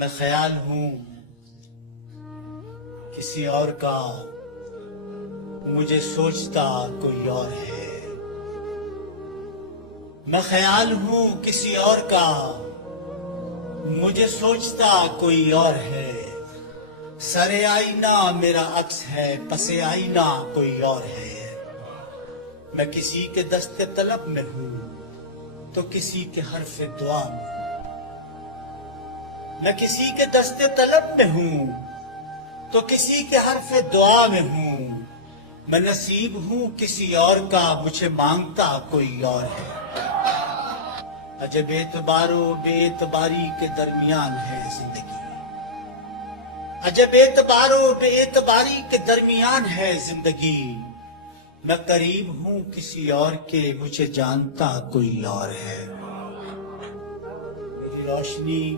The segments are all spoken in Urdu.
میں خیال ہوں کسی اور کا، مجھے سوچتا کوئی اور ہے۔ میں خیال ہوں کسی اور کا، مجھے سوچتا کوئی اور ہے۔ سر آئینہ میرا عکس ہے، پس آئینہ کوئی اور ہے۔ میں کسی کے دست طلب میں ہوں تو کسی کے حرف دعا میں۔ میں کسی کے دست طلب میں ہوں تو کسی کے حرف دعا میں ہوں۔ میں نصیب ہوں کسی اور کا، مجھے مانگتا کوئی اور ہے۔ عجب اعتبار و بے اعتباری کے درمیان ہے زندگی، عجب اعتبار و بے اعتباری کے درمیان ہے زندگی۔ میں قریب ہوں کسی اور کے، مجھے جانتا کوئی اور ہے۔ میری روشنی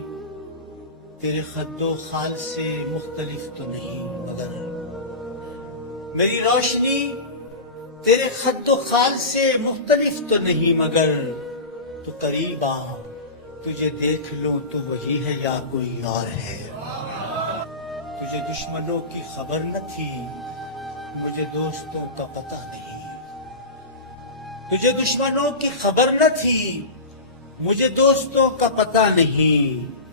تیرے خد و خال سے مختلف تو نہیں مگر، میری روشنی تیرے خد و خال سے مختلف تو نہیں مگر، تو قریب آ تجھے دیکھ لوں تو وہی ہے یا کوئی اور ہے۔ تجھے دشمنوں کی خبر نہ تھی، مجھے دوستوں کا پتہ نہیں۔ تجھے دشمنوں کی خبر نہ تھی، مجھے دوستوں کا پتہ نہیں۔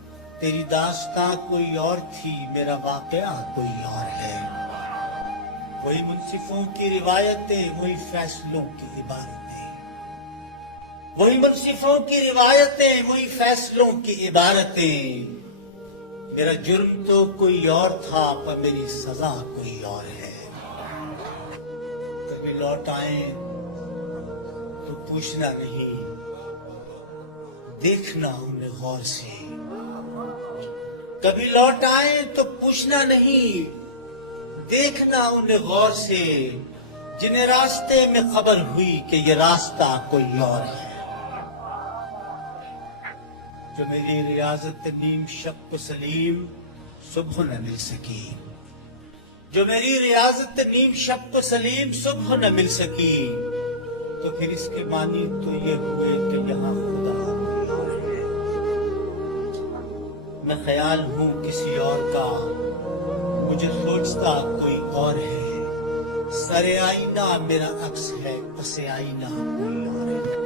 تیری داستاں کوئی اور تھی، میرا واقعہ کوئی اور ہے۔ وہی منصفوں کی روایتیں، وہی فیصلوں کی عبارتیں، وہی منصفوں کی روایتیں، وہی فیصلوں کی عبارتیں۔ میرا جرم تو کوئی اور تھا پر میری سزا کوئی اور ہے۔ کبھی لوٹ آئیں تو پوچھنا نہیں، دیکھنا انہیں غور سے۔ کبھی لوٹ آئیں تو پوچھنا نہیں، دیکھنا انہیں غور سے، جنہیں راستے میں خبر ہوئی کہ یہ راستہ کوئی اور ہے۔ جو میری ریاضت نیم شب کو سلیم صبح نہ مل سکی، جو میری ریاضت نیم شب کو سلیم صبح نہ مل سکی، تو پھر اس کے معنی تو یہ ہوئے کہ یہاں خدا کوئی اور ہے۔ میں خیال ہوں کسی اور کا، مجھے سوچتا کوئی اور ہے۔ سر آئینہ میرا عکس ہے، پس آئینہ کوئی اور ہے۔